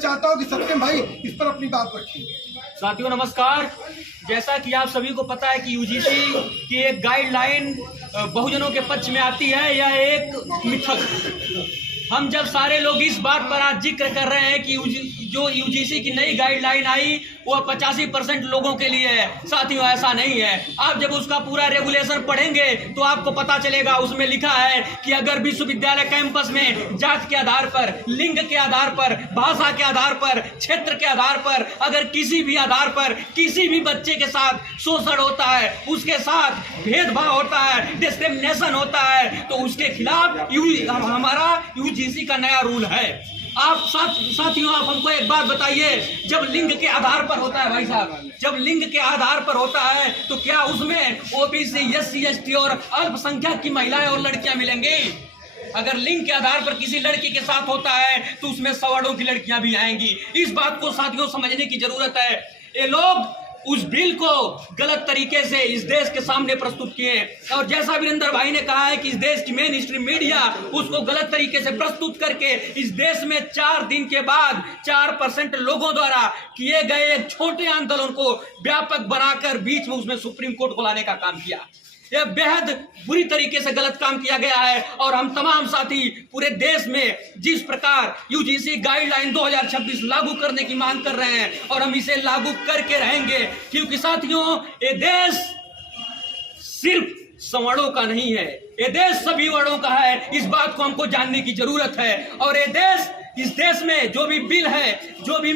चाहता हूँ कि सत्यम भाई इस पर अपनी बात रखें। साथियों नमस्कार। जैसा कि आप सभी को पता है कि यूजीसी की एक गाइडलाइन बहुजनों के पक्ष में आती है, यह एक मिथक। हम जब सारे लोग इस बात पर आज जिक्र कर रहे हैं कि जो यूजीसी की नई गाइडलाइन आई वह 85% लोगों के लिए है, साथियों ऐसा नहीं है। आप जब उसका पूरा रेगुलेशन पढ़ेंगे तो आपको पता चलेगा, उसमें लिखा है कि अगर विश्वविद्यालय कैंपस में जात के आधार पर, लिंग के आधार पर, भाषा के आधार पर, क्षेत्र के आधार पर, अगर किसी भी आधार पर किसी भी बच्चे के साथ शोषण होता है, उसके साथ भेदभाव होता है, डिस्क्रिमिनेशन होता है, तो उसके खिलाफ हमारा यूजीसी का नया रूल है। आप साथियों आप हमको एक बात बताइए, जब लिंग के आधार पर होता है भाई साहब, जब लिंग के आधार पर होता है तो क्या उसमें ओबीसी, एससी, एसटी और अल्पसंख्यक की महिलाएं और लड़कियां मिलेंगी? अगर लिंग के आधार पर किसी लड़की के साथ होता है तो उसमें सवर्णों की लड़कियां भी आएंगी। इस बात को साथियों समझने की जरूरत है। ये लोग उस बिल को गलत तरीके से इस देश के सामने प्रस्तुत किए, और जैसा वीरेंद्र भाई ने कहा है कि इस देश की मेन स्ट्रीम मीडिया उसको गलत तरीके से प्रस्तुत करके इस देश में 4 दिन के बाद 4% लोगों द्वारा किए गए एक छोटे आंदोलन को व्यापक बनाकर बीच में उसमें सुप्रीम कोर्ट को लाने का काम किया। यह बेहद बुरी तरीके से गलत काम किया गया है, और हम तमाम साथी पूरे देश में जिस प्रकार यूजीसी गाइडलाइन 2026 लागू करने की मांग कर रहे हैं, और हम इसे लागू करके रहेंगे, क्योंकि साथियों ये देश सिर्फ सवर्णों का नहीं है, ये देश सभी वर्णों का है। इस बात को हमको जानने की जरूरत है। और ये देश, इस देश में जो भी बिल है, जो भी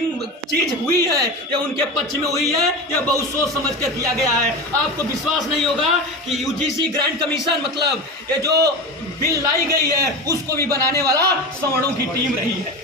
चीज हुई है, ये उनके पक्ष में हुई है, यह बहुत सोच समझ कर किया गया है। आपको विश्वास नहीं होगा कि यूजीसी ग्रांट कमीशन, मतलब ये जो बिल लाई गई है, उसको भी बनाने वाला सवर्णों की टीम रही है।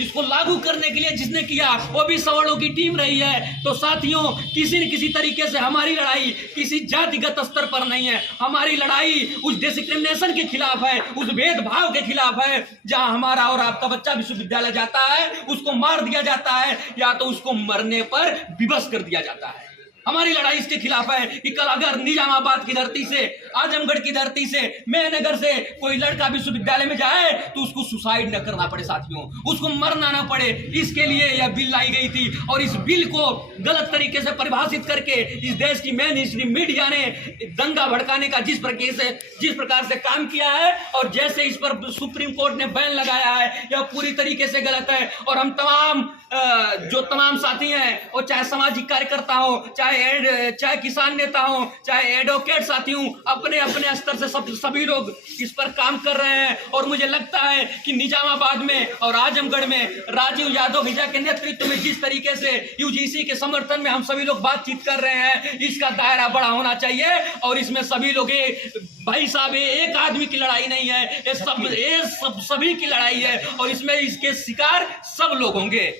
इसको लागू करने के लिए जिसने किया वो भी सवर्णों की टीम रही है। तो साथियों, किसी न किसी तरीके से हमारी लड़ाई किसी जातिगत स्तर पर नहीं है। हमारी लड़ाई उस डिस्क्रिमिनेशन के खिलाफ है, उस भेदभाव के खिलाफ है, जहां हमारा और आपका बच्चा विश्वविद्यालय जाता है उसको मार दिया जाता है, या तो उसको मरने पर विवश कर दिया जाता है। हमारी लड़ाई इसके खिलाफ है कि कल अगर निजामाबाद की धरती से, आजमगढ़ की धरती से, मेहनगर से कोई लड़का विश्वविद्यालय में जाए तो उसको सुसाइड न करना पड़े साथियों, उसको मरना ना पड़े। इसके लिए यह बिल लाई गई थी, और इस बिल को गलत तरीके से परिभाषित करके इस देश की मेन स्ट्रीम मीडिया ने दंगा भड़काने का जिस प्रकार से काम किया है, और जैसे इस पर सुप्रीम कोर्ट ने बैन लगाया है, यह पूरी तरीके से गलत है। और हम जो तमाम साथी हैं, और चाहे सामाजिक कार्यकर्ता हो, चाहे किसान नेता हो, चाहे एडवोकेट साथी हूं, अपने अपने स्तर से सभी लोग इस पर काम कर रहे हैं। और मुझे लगता है कि निजामाबाद में और आजमगढ़ में राजीव यादव भैया के नेतृत्व में जिस तरीके से यूजीसी के समर्थन में हम सभी लोग बातचीत कर रहे हैं, इसका दायरा बड़ा होना चाहिए। और इसमें सभी लोग, भाई साहब, एक आदमी की लड़ाई नहीं है, ये सभी की लड़ाई है, और इसमें इसके शिकार सब लोग होंगे।